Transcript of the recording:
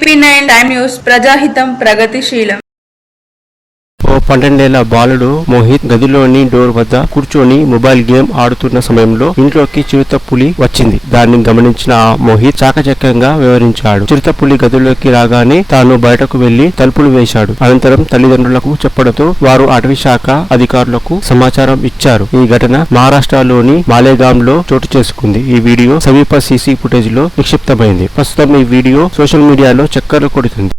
TP9 time news ప్రజాహితం ప్రగతిశీలం. ఓ 12 ఏళ్ల బాలుడు మోహిత్ గదిలోని డోర్ వద్ద కూర్చొని మొబైల్ గేమ్ ఆడుతున్న సమయంలో ఇంట్లోకి చిరుతపులి వచ్చింది. దాన్ని గమనించిన మోహిత్ చాకచక్యంగా వివరించాడు. చిరుతపులి గదిలోకి రాగానే తాను బయటకు వెళ్లి తలుపులు వేశాడు. అనంతరం తల్లిదండ్రులకు చెప్పడంతో వారు అటవీ శాఖ అధికారులకు సమాచారం ఇచ్చారు. ఈ ఘటన మహారాష్ట్రలోని మాలేగాం లో చోటు చేసుకుంది. ఈ వీడియో సమీప సీసీ ఫుటేజ్ లో నిక్షిప్తమైంది. ప్రస్తుతం ఈ వీడియో సోషల్ మీడియాలో చక్కర్లు కొడుతుంది.